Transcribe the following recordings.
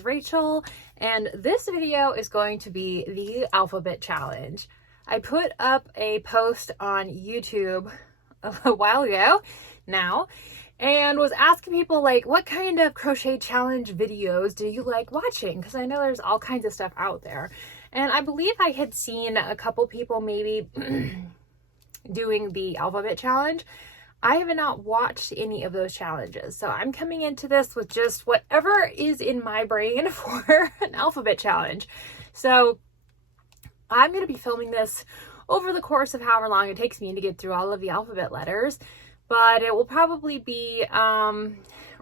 is Rachel, and this video is going to be the alphabet challenge. I put up a post on YouTube a while ago now and was asking people like, what kind of crochet challenge videos do you like watching? Because I know there's all kinds of stuff out there. And I believe I had seen a couple people maybe doing the alphabet challenge. I have not watched any of those challenges. So I'm coming into this with just whatever is in my brain for an alphabet challenge. So I'm going to be filming this over the course of however long it takes me to get through all of the alphabet letters. But it will probably be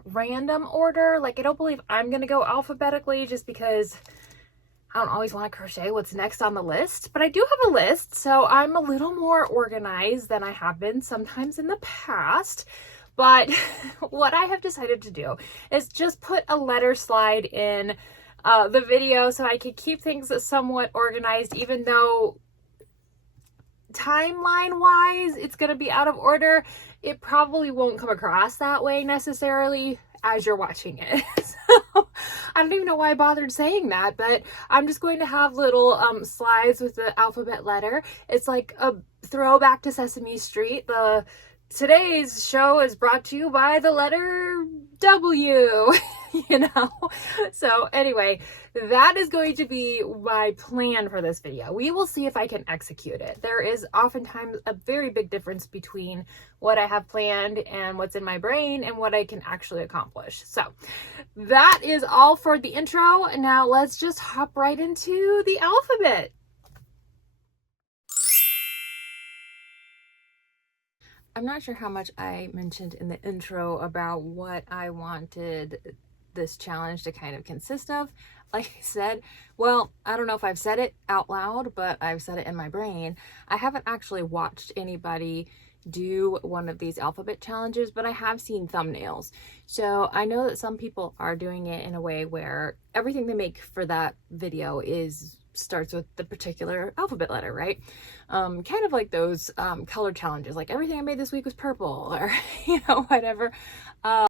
random order. Like, I don't believe I'm going to go alphabetically just because I don't always want to crochet what's next on the list, but I do have a list, so I'm a little more organized than I have been sometimes in the past. But what I have decided to do is just put a letter slide in the video so I can keep things somewhat organized, even though timeline-wise it's going to be out of order. It probably won't come across that way necessarily as you're watching it. So I don't even know why I bothered saying that, but I'm just going to have little slides with the alphabet letter. It's like a throwback to Sesame Street. Today's show is brought to you by the letter W, you know? So anyway, that is going to be my plan for this video. We will see if I can execute it. There is oftentimes a very big difference between what I have planned and what's in my brain and what I can actually accomplish. So that is all for the intro. Now let's just hop right into the alphabet. I'm not sure how much I mentioned in the intro about what I wanted this challenge to kind of consist of. Like I said, well, I don't know if I've said it out loud, but I've said it in my brain. I haven't actually watched anybody do one of these alphabet challenges, but I have seen thumbnails. So I know that some people are doing it in a way where everything they make for that video starts with the particular alphabet letter, right? Kind of like those color challenges, like everything I made this week was purple, or you know, whatever. I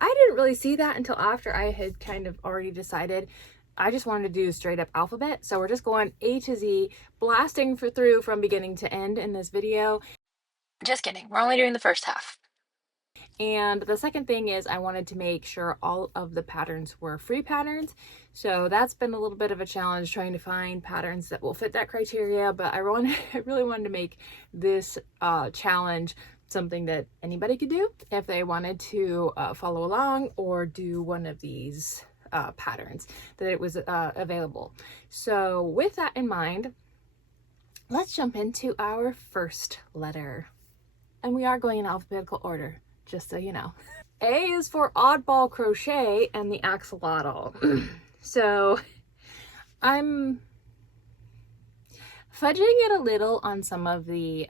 didn't really see that until after I had kind of already decided I just wanted to do straight up alphabet. So we're just going A to Z, blasting through from beginning to end in this video. Just kidding, we're only doing the first half. And the second thing is I wanted to make sure all of the patterns were free patterns. So that's been a little bit of a challenge trying to find patterns that will fit that criteria. But I really wanted to make this challenge something that anybody could do if they wanted to follow along or do one of these patterns, that it was available. So with that in mind, let's jump into our first letter. And we are going in alphabetical order, just so you know. A is for oddball crochet and the axolotl. So I'm fudging it a little on some of the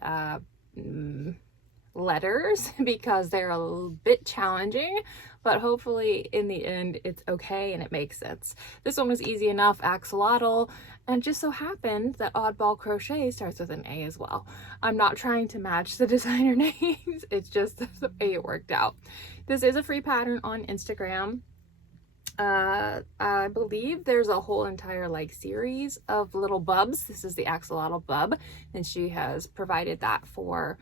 letters because they're a little bit challenging, but hopefully in the end it's okay and it makes sense. This one was easy enough, axolotl, and just so happened that oddball crochet starts with an A as well. I'm not trying to match the designer names, it's just the way it worked out. This is a free pattern on Instagram. I believe there's a whole entire like series of little bubs. This is the axolotl bub, and she has provided that for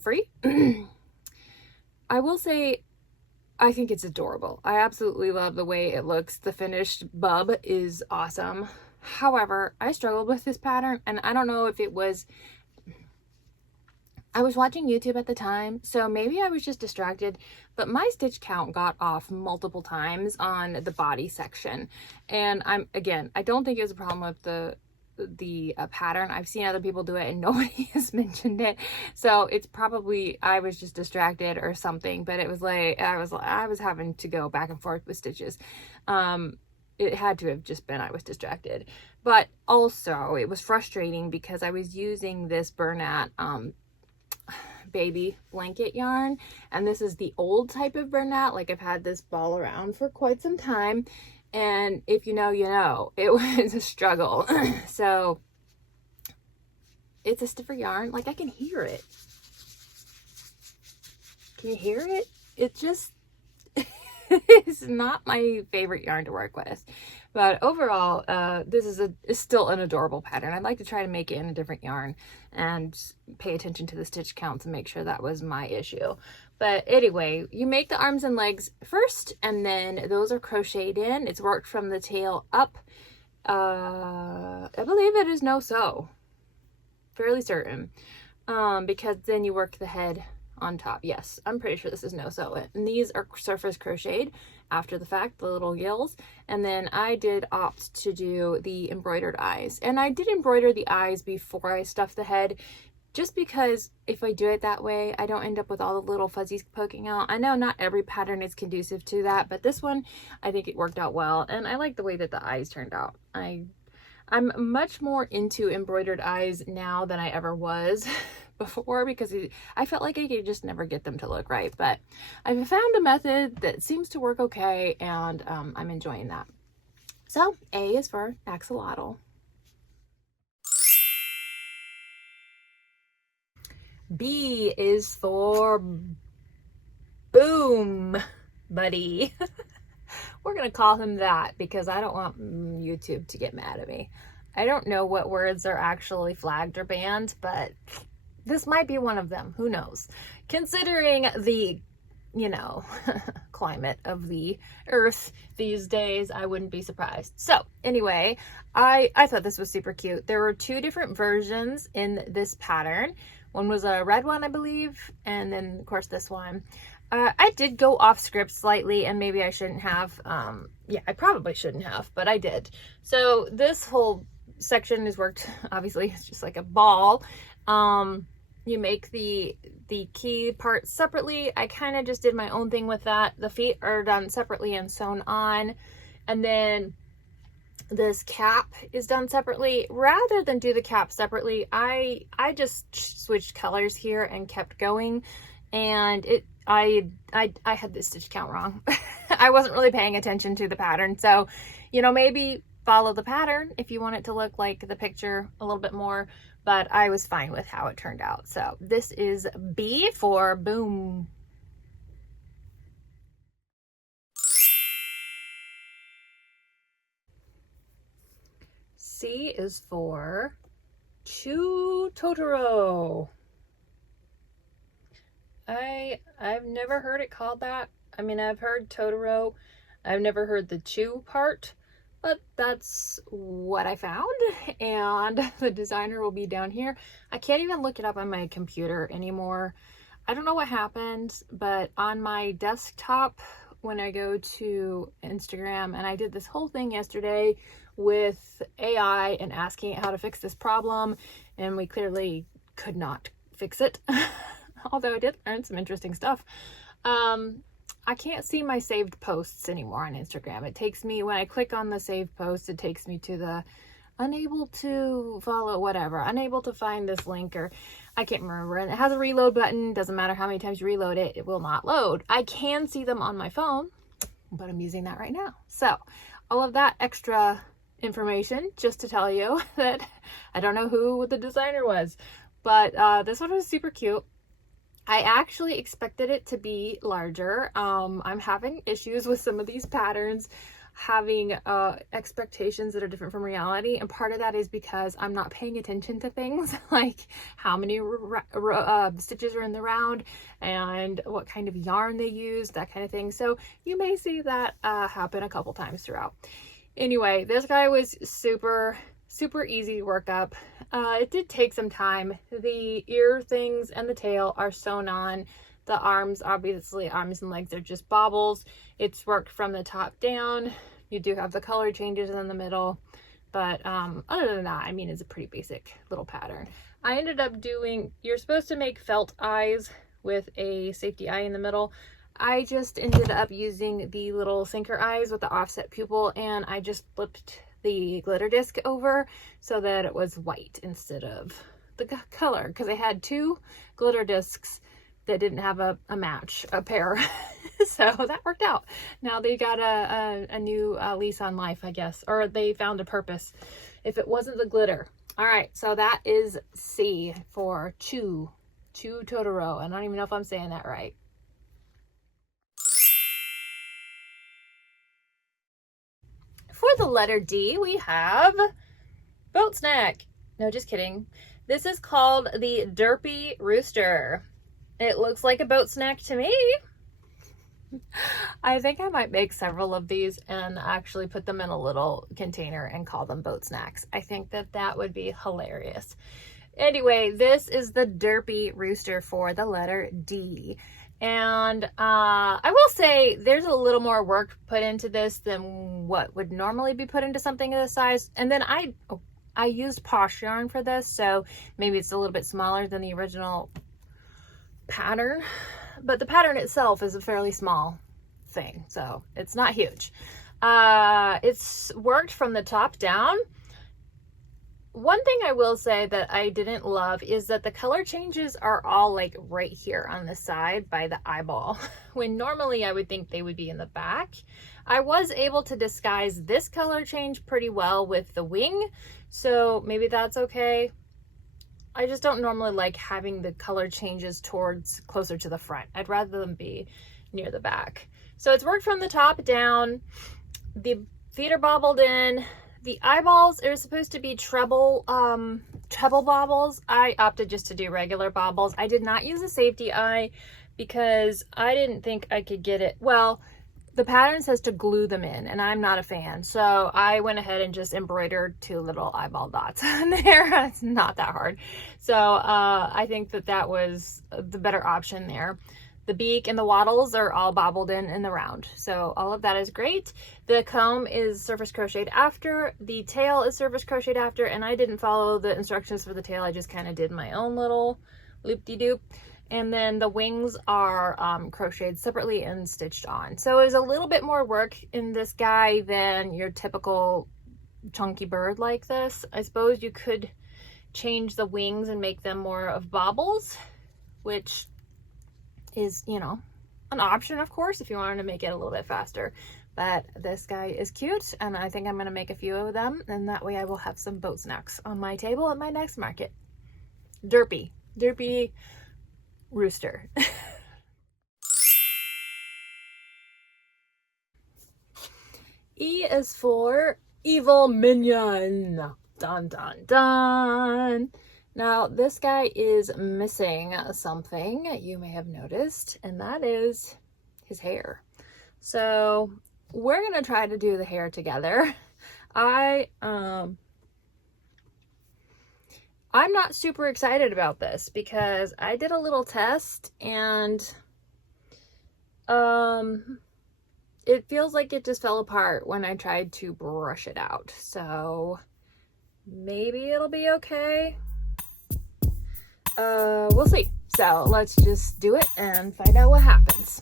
free. I will say I think it's adorable. I absolutely love the way it looks. The finished bub is awesome. However, I struggled with this pattern, and I don't know if it was, I was watching YouTube at the time, so maybe I was just distracted, but my stitch count got off multiple times on the body section. And I don't think it was a problem with the pattern. I've seen other people do it and nobody has mentioned it, so it's probably I was just distracted or something. But it was like I was having to go back and forth with stitches. It had to have just been I was distracted, but also it was frustrating because I was using this Bernat baby blanket yarn, and this is the old type of Bernat. Like, I've had this ball around for quite some time, and if you know, you know, it was a struggle. So it's a stiffer yarn. Like, I can hear it. Can you hear it? It just It's not my favorite yarn to work with. But overall, this is still an adorable pattern. I'd like to try to make it in a different yarn and pay attention to the stitch counts and make sure that was my issue. But anyway, you make the arms and legs first, and then those are crocheted in. It's worked from the tail up. I believe it is no sew. Fairly certain. Because then you work the head on top. Yes, I'm pretty sure this is no sew. And these are surface crocheted after the fact, the little gills. And then I did opt to do the embroidered eyes. And I did embroider the eyes before I stuffed the head, just because if I do it that way, I don't end up with all the little fuzzies poking out. I know not every pattern is conducive to that, but this one, I think it worked out well. And I like the way that the eyes turned out. I'm much more into embroidered eyes now than I ever was before, because I felt like I could just never get them to look right. But I've found a method that seems to work okay, and I'm enjoying that. So A is for axolotl. B is for Boom Buddy. We're going to call him that because I don't want YouTube to get mad at me. I don't know what words are actually flagged or banned, but this might be one of them. Who knows? Considering the, climate of the earth these days, I wouldn't be surprised. So anyway, I thought this was super cute. There were two different versions in this pattern. One was a red one, I believe, and then of course this one. I did go off script slightly, and maybe I shouldn't have. Yeah, I probably shouldn't have, but I did. So this whole section is worked, obviously, it's just like a ball. You make the key part separately. I kind of just did my own thing with that. The feet are done separately and sewn on. And then this cap is done separately. Rather than do the cap separately, I just switched colors here and kept going. And I had the stitch count wrong. I wasn't really paying attention to the pattern. So, maybe follow the pattern if you want it to look like the picture a little bit more, but I was fine with how it turned out. So this is B for Boom. C is for Chew Totoro. I've never heard it called that. I mean, I've heard Totoro. I've never heard the chew part, but that's what I found. And the designer will be down here. I can't even look it up on my computer anymore. I don't know what happened, but on my desktop, when I go to Instagram, and I did this whole thing yesterday with AI and asking it how to fix this problem, and we clearly could not fix it. Although I did learn some interesting stuff. I can't see my saved posts anymore on Instagram. It takes me, when I click on the saved post, it takes me to the unable to follow, whatever, unable to find this link, or I can't remember. And it has a reload button. Doesn't matter how many times you reload it, it will not load. I can see them on my phone, but I'm using that right now. So all of that extra information just to tell you that I don't know who the designer was, but this one was super cute. I actually expected it to be larger. I'm having issues with some of these patterns having expectations that are different from reality, and part of that is because I'm not paying attention to things like how many stitches are in the round and what kind of yarn they use, that kind of thing. So you may see that happen a couple times throughout. Anyway, this guy was super easy to work up. It did take some time. The ear things and the tail are sewn on. The arms, obviously, arms and legs are just bobbles. It's worked from the top down. You do have the color changes in the middle, but other than that, I mean, it's a pretty basic little pattern. I ended up doing, you're supposed to make felt eyes with a safety eye in the middle. I just ended up using the little sinker eyes with the offset pupil, and I just flipped the glitter disc over so that it was white instead of the color, because I had two glitter discs that didn't have a match, a pair. So that worked out. Now they got a new lease on life, I guess, or they found a purpose if it wasn't the glitter. All right, so that is C for Chew Totoro. I don't even know if I'm saying that right. for the letter D, we have boat snack. No, just kidding. This is called the Derpy Rooster. It looks like a boat snack to me. I think I might make several of these and actually put them in a little container and call them boat snacks. I think that that would be hilarious. Anyway, this is the Derpy Rooster for the letter D. And I will say there's a little more work put into this than what would normally be put into something of this size. And then I used posh yarn for this, so maybe it's a little bit smaller than the original pattern. But the pattern itself is a fairly small thing, so it's not huge. It's worked from the top down. One thing I will say that I didn't love is that the color changes are all like right here on the side by the eyeball, when normally I would think they would be in the back. I was able to disguise this color change pretty well with the wing, so maybe that's okay. I just don't normally like having the color changes towards closer to the front. I'd rather them be near the back. So it's worked from the top down. The feet are bobbled in. The eyeballs are supposed to be treble bobbles. I opted just to do regular bobbles. I did not use a safety eye because I didn't think I could get it. Well, the pattern says to glue them in, and I'm not a fan. So I went ahead and just embroidered 2 little eyeball dots on there. It's not that hard. So I think that that was the better option there. The beak and the wattles are all bobbled in the round. So all of that is great. The comb is surface crocheted after. The tail is surface crocheted after, and I didn't follow the instructions for the tail. I just kind of did my own little loop-de-doop. And then the wings are crocheted separately and stitched on. So there's a little bit more work in this guy than your typical chunky bird like this. I suppose you could change the wings and make them more of bobbles, which is, you know, an option, of course, if you wanted to make it a little bit faster. But this guy is cute, and I think I'm going to make a few of them, and that way I will have some boat snacks on my table at my next market. Derpy Rooster. E is for evil minion. Dun dun dun. Now this guy is missing something you may have noticed, and that is his hair. So we're gonna try to do the hair together. I'm not super excited about this because I did a little test and it feels like it just fell apart when I tried to brush it out. So maybe it'll be okay. We'll see. So let's just do it and find out what happens.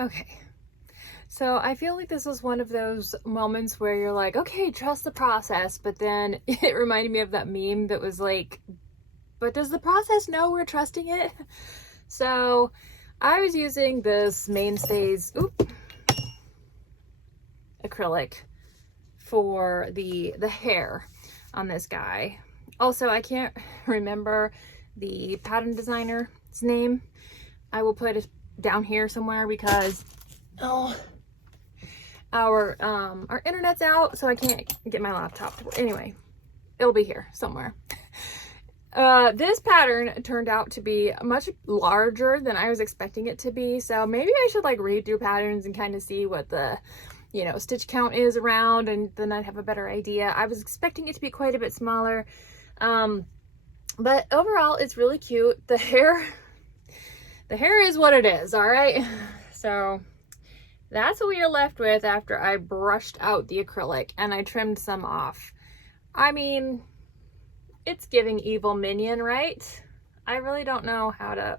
Okay, so I feel like this was one of those moments where you're like, okay, trust the process, but then it reminded me of that meme that was like, but does the process know we're trusting it? So I was using this Mainstays acrylic for the hair on this guy. Also, I can't remember the pattern designer's name. I will put it down here somewhere because our internet's out, so I can't get my laptop to work. Anyway, it'll be here somewhere. This pattern turned out to be much larger than I was expecting it to be, so maybe I should like read through patterns and kind of see what the, you know, stitch count is around, and then I'd have a better idea. I was expecting it to be quite a bit smaller, but overall it's really cute. The hair is what it is, all right? So that's what we are left with after I brushed out the acrylic and I trimmed some off. I mean, it's giving evil minion, right? I really don't know how to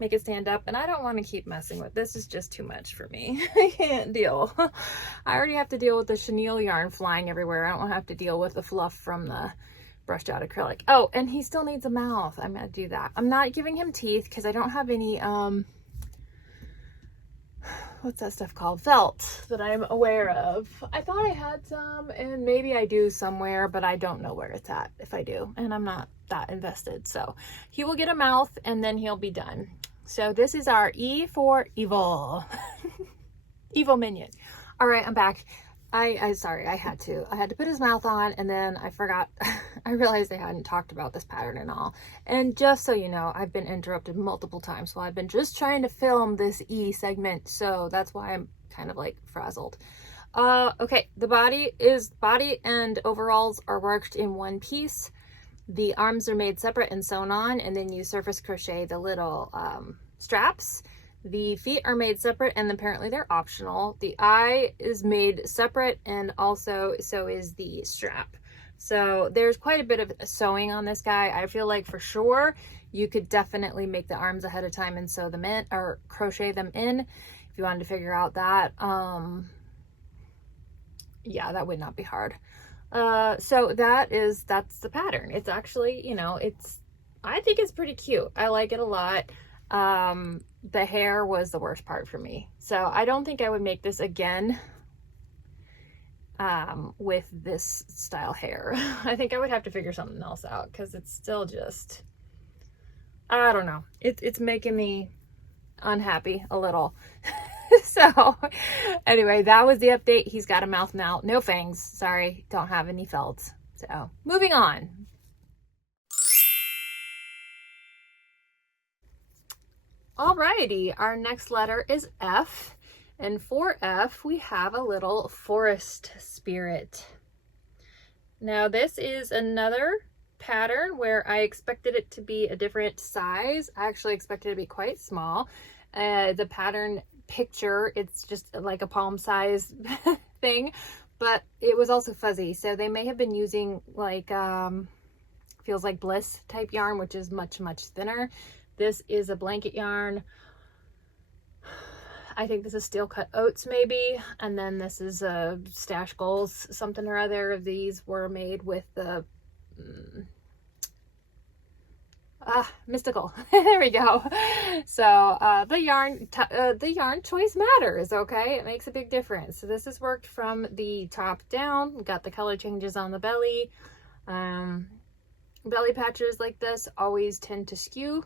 make it stand up, and I don't want to keep messing with this. Is just too much for me. I can't deal. I already have to deal with the chenille yarn flying everywhere. I don't want to have to deal with the fluff from the brushed out acrylic. Oh, and he still needs a mouth. I'm gonna do that. I'm not giving him teeth because I don't have any what's that stuff called, felt, that I'm aware of. I thought I had some, and maybe I do somewhere, but I don't know where it's at if I do, and I'm not that invested. So he will get a mouth and then he'll be done. So this is our E for evil. Evil minion. All right, I'm back. Sorry, I had to put his mouth on, and then I forgot. I realized I hadn't talked about this pattern and all. And just so you know, I've been interrupted multiple times while I've been just trying to film this E segment. So that's why I'm kind of like frazzled. Okay, the body and overalls are worked in one piece. The arms are made separate and sewn on, and then you surface crochet the little straps. The feet are made separate, and apparently they're optional. The eye is made separate, and also so is the strap. So there's quite a bit of sewing on this guy. I feel like for sure you could definitely make the arms ahead of time and sew them in, or crochet them in, if you wanted to figure out that. Yeah, that would not be hard. So that's the pattern. It's actually, you know, I think it's pretty cute. I like it a lot. The hair was the worst part for me. So I don't think I would make this again with this style hair. I think I would have to figure something else out because it's still just, I don't know. It's making me unhappy a little. So anyway, that was the update. He's got a mouth now. No fangs. Sorry, don't have any felts. So moving on. Alrighty, our next letter is F, and for F we have a little forest spirit. Now this is another pattern where I expected it to be a different size. I actually expected it to be quite small. The pattern picture, it's just like a palm size thing, but it was also fuzzy, so they may have been using like feels like bliss type yarn, which is much thinner. This is a blanket yarn. I think this is steel cut oats maybe, and then this is a stash goals something or other. Of these were made with the mystical. There we go. So the yarn choice matters. Okay, it makes a big difference. So this is worked from the top down. We got the color changes on the belly. Belly patches like this always tend to skew,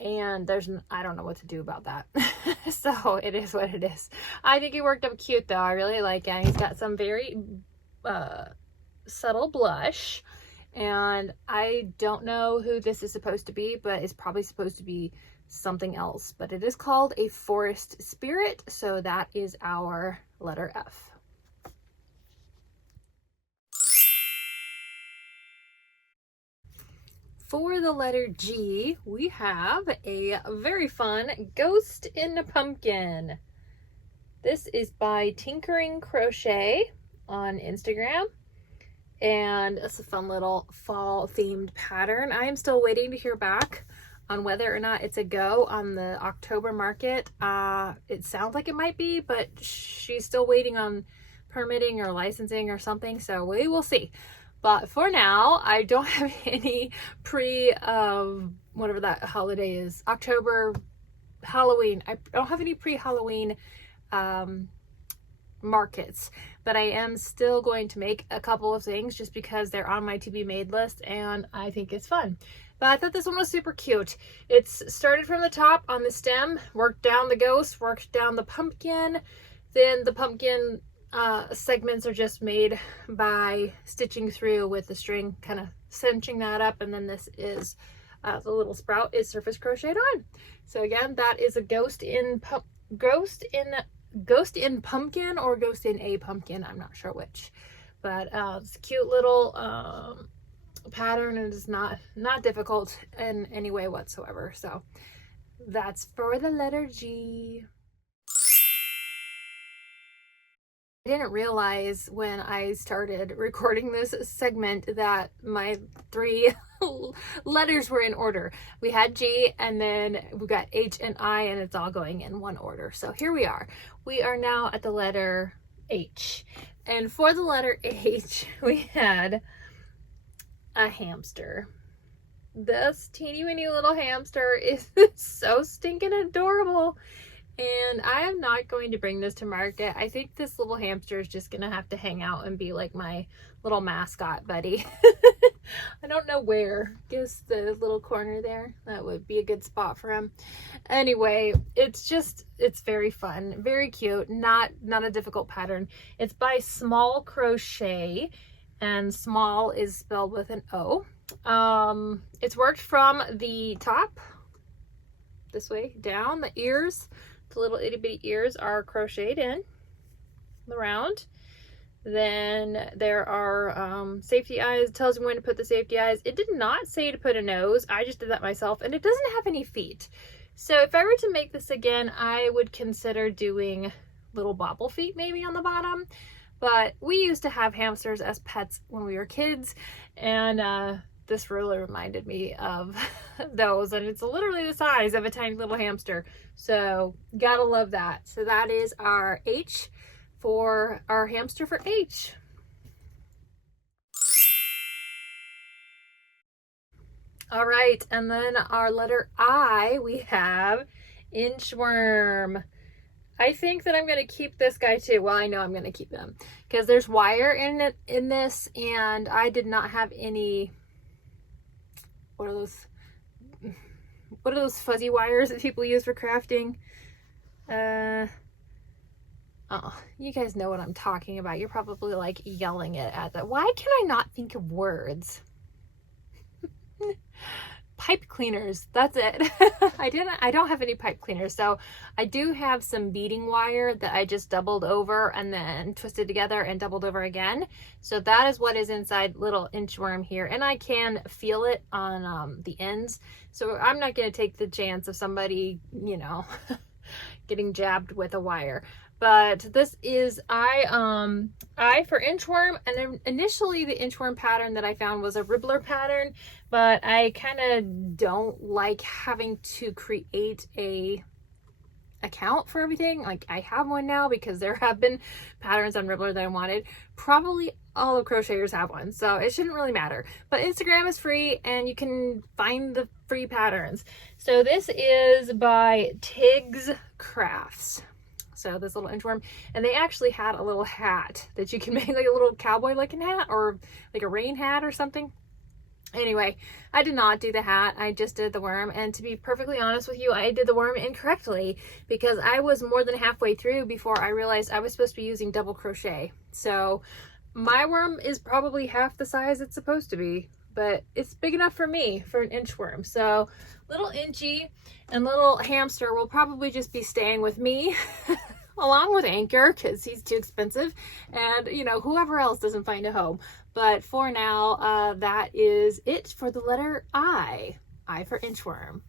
and I don't know what to do about that. So it is what it is. I think he worked up cute though. I really like it. He's got some very subtle blush, and I don't know who this is supposed to be, but it's probably supposed to be something else. But it is called a forest spirit, so that is our letter F. For the letter G, we have a very fun ghost in a pumpkin. This is by Tinkering Crochet on Instagram, and it's a fun little fall themed pattern. I am still waiting to hear back on whether or not it's a go on the October market. It sounds like it might be, but she's still waiting on permitting or licensing or something, so we will see. But for now, I don't have any whatever that holiday is, October, Halloween. I don't have any pre-Halloween markets, but I am still going to make a couple of things just because they're on my to be made list and I think it's fun. But I thought this one was super cute. It's started from the top on the stem, worked down the ghost, worked down the pumpkin, then the pumpkin segments are just made by stitching through with the string, kind of cinching that up, and then this is the little sprout is surface crocheted on. So again, that is a ghost in pumpkin or ghost in a pumpkin. I'm not sure which, but it's a cute little pattern, and it's not difficult in any way whatsoever. So that's for the letter G. I didn't realize when I started recording this segment that my 3 letters were in order. We had G, and then we got H and I, and it's all going in one order. So here we are. We are now at the letter H. And for the letter H, we had a hamster. This teeny weeny little hamster is so stinking adorable. And I am not going to bring this to market. I think this little hamster is just gonna have to hang out and be like my little mascot buddy. I don't know where. Guess the little corner there. That would be a good spot for him. Anyway, it's very fun, very cute, not a difficult pattern. It's by Small Crochet, and small is spelled with an O. It's worked from the top this way down. The ears, the little itty bitty ears, are crocheted in the round. Then there are safety eyes. It tells you when to put the safety eyes. It did not say to put a nose. I just did that myself, and it doesn't have any feet. So if I were to make this again, I would consider doing little bobble feet maybe on the bottom. But we used to have hamsters as pets when we were kids, and this really reminded me of those, and it's literally the size of a tiny little hamster. So gotta love that. So that is our H for our hamster for H. All right, and then our letter I, we have inchworm. I think that I'm going to keep this guy too. Well, I know I'm going to keep them because there's wire in this, and I did not have any. What are those fuzzy wires that people use for crafting? Oh, you guys know what I'm talking about. You're probably like yelling it at that. Why can I not think of words? Pipe cleaners, that's it. I don't have any pipe cleaners, so I do have some beading wire that I just doubled over and then twisted together and doubled over again. So that is what is inside little inchworm here, and I can feel it on the ends. So I'm not going to take the chance of somebody, you know, getting jabbed with a wire. But this is I for inchworm, and then initially the inchworm pattern that I found was a ribbler pattern, but I kind of don't like having to create a account for everything. Like, I have one now because there have been patterns on Ribbler that I wanted. Probably all the crocheters have one, so it shouldn't really matter. But Instagram is free and you can find the free patterns. So this is by Tig's Crafts. So this little inchworm, and they actually had a little hat that you can make, like a little cowboy looking hat or like a rain hat or something. Anyway, I did not do the hat. I just did the worm, and to be perfectly honest with you, I did the worm incorrectly because I was more than halfway through before I realized I was supposed to be using double crochet. So my worm is probably half the size it's supposed to be, but it's big enough for me for an inchworm. So little Inchy and little hamster will probably just be staying with me along with Anchor because he's too expensive, and you know, whoever else doesn't find a home. But for now, that is it for the letter I for inchworm.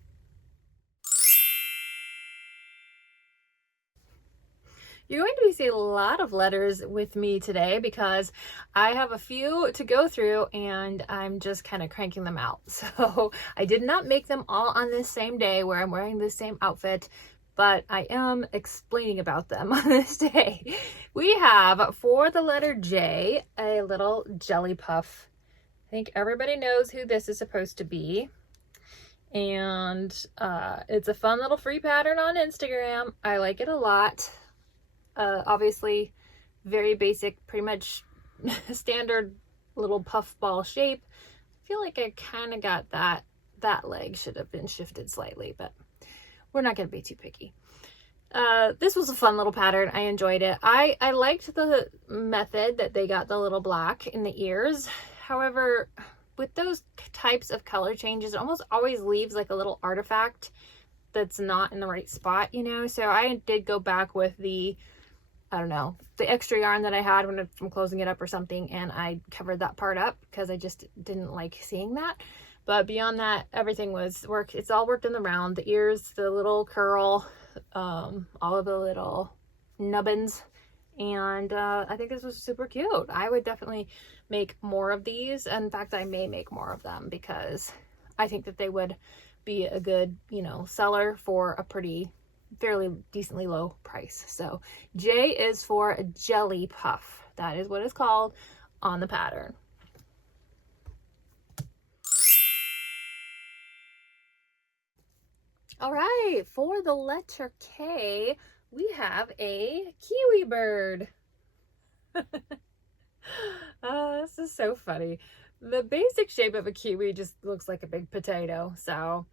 You're going to be seeing a lot of letters with me today because I have a few to go through and I'm just kind of cranking them out. So I did not make them all on this same day where I'm wearing the same outfit, but I am explaining about them on this day. We have, for the letter J, a little jelly puff. I think everybody knows who this is supposed to be. And it's a fun little free pattern on Instagram. I like it a lot. Obviously very basic, pretty much standard little puff ball shape. I feel like I kind of got that leg should have been shifted slightly, but we're not going to be too picky. This was a fun little pattern. I enjoyed it. I liked the method that they got the little black in the ears. However, with those types of color changes, it almost always leaves like a little artifact that's not in the right spot, you know? So I did go back with the, I don't know, the extra yarn that I had from closing it up or something, and I covered that part up because I just didn't like seeing that. But beyond that, everything was worked. It's all worked in the round. The ears, the little curl, all of the little nubbins, And I think this was super cute. I would definitely make more of these. In fact, I may make more of them because I think that they would be a good, you know, seller for a fairly decently low price. So J is for jelly puff. That is what it's called on the pattern. All right, for the letter K, we have a kiwi bird. Oh, this is so funny. The basic shape of a kiwi just looks like a big potato. So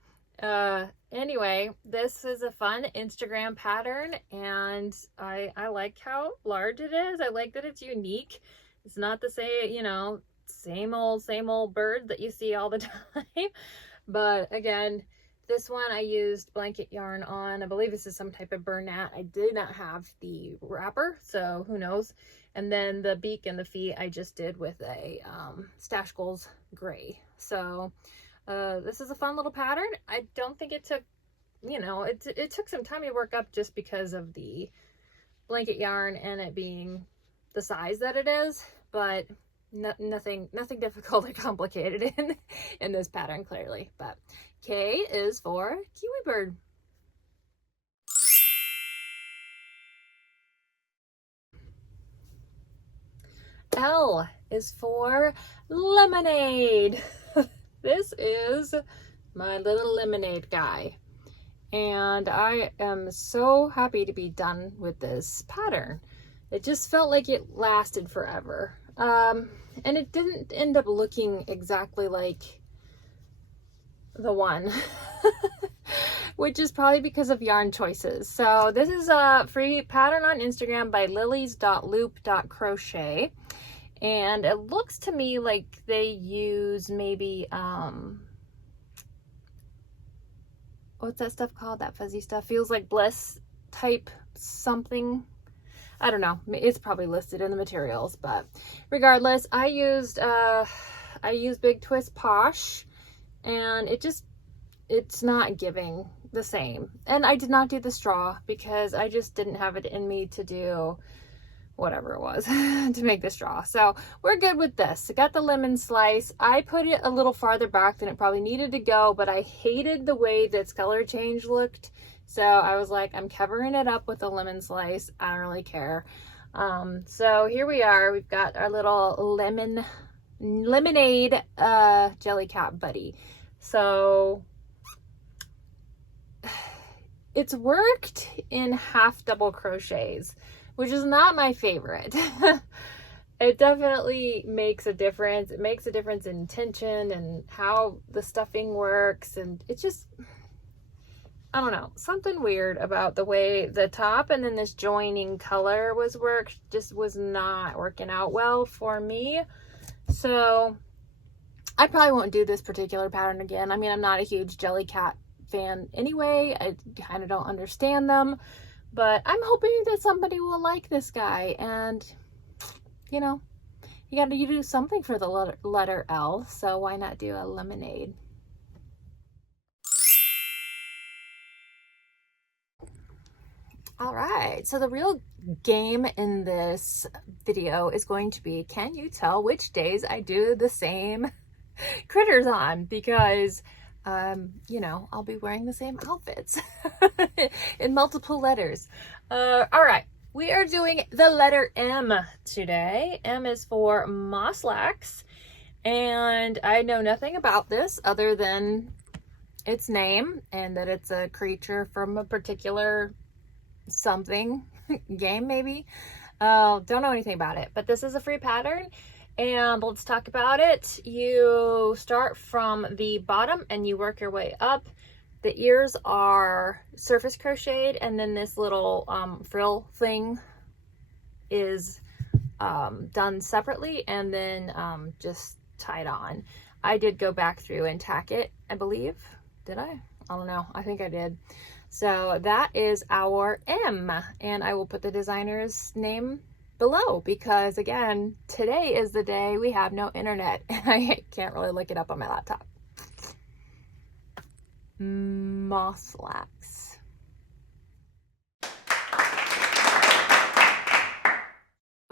anyway, this is a fun Instagram pattern, and I like how large it is. I like that it's unique. It's not the same, you know, same old bird that you see all the time. But again, this one I used blanket yarn on. I believe this is some type of burnat. I did not have the wrapper, so who knows. And then the beak and the feet I just did with a Stash Goals gray. So this is a fun little pattern. I don't think it took, you know, it took some time to work up just because of the blanket yarn and it being the size that it is, but nothing difficult or complicated in this pattern, clearly. But K is for kiwi bird. L is for lemonade. This is my little lemonade guy. And I am so happy to be done with this pattern. It just felt like it lasted forever. And it didn't end up looking exactly like the one, which is probably because of yarn choices. So this is a free pattern on Instagram by lilies.loop.crochet. And it looks to me like they use maybe, what's that stuff called? That fuzzy stuff? Feels like bliss type something. I don't know. It's probably listed in the materials, but regardless, I used Big Twist Posh, and it's not giving the same. And I did not do the straw because I just didn't have it in me to do whatever it was to make the straw. So we're good with this. I got the lemon slice. I put it a little farther back than it probably needed to go, but I hated the way this color change looked. So I was like, I'm covering it up with a lemon slice. I don't really care. So here we are. We've got our little lemonade jelly cap buddy. So it's worked in half double crochets, which is not my favorite. It definitely makes a difference. It makes a difference in tension and how the stuffing works. And it's just, I don't know, something weird about the way the top and then this joining color was worked just was not working out well for me. So I probably won't do this particular pattern again. I mean, I'm not a huge jelly cat fan anyway. I kind of don't understand them, but I'm hoping that somebody will like this guy. And you know, you do something for the letter L, so why not do a lemonade? All right, so the real game in this video is going to be, can you tell which days I do the same critters on? Because, you know, I'll be wearing the same outfits in multiple letters. All right, we are doing the letter M today. M is for Mosslax, and I know nothing about this other than its name and that it's a creature from a particular something game, maybe. Don't know anything about it, but this is a free pattern and let's talk about it. You start from the bottom and you work your way up. The ears are surface crocheted, and then this little frill thing is done separately and then just tied on. I did go back through and tack it, I believe. Did I? I don't know. I think I did. So that is our M, and I will put the designer's name below because, again, today is the day we have no internet and I can't really look it up on my laptop. Mosslax.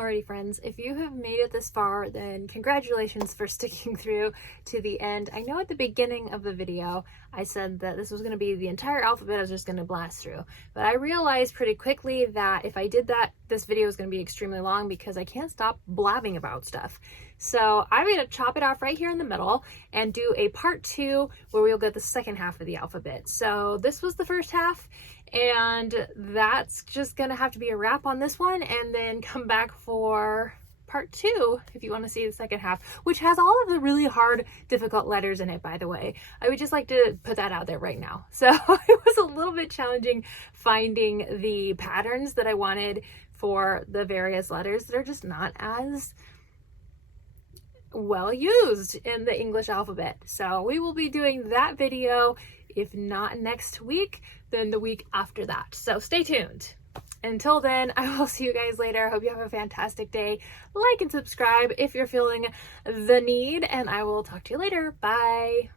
Alrighty friends, if you have made it this far, then congratulations for sticking through to the end. I know at the beginning of the video, I said that this was going to be the entire alphabet I was just going to blast through. But I realized pretty quickly that if I did that, this video is going to be extremely long because I can't stop blabbing about stuff. So I'm going to chop it off right here in the middle and do a part 2 where we'll get the second half of the alphabet. So this was the first half, and that's just gonna have to be a wrap on this one, and then come back for part 2 if you want to see the second half, which has all of the really hard, difficult letters in it, by the way. I would just like to put that out there right now. So it was a little bit challenging finding the patterns that I wanted for the various letters that are just not as well used in the English alphabet. So we will be doing that video, if not next week, then the week after that. So stay tuned. Until then, I will see you guys later. Hope you have a fantastic day. Like and subscribe if you're feeling the need, and I will talk to you later. Bye.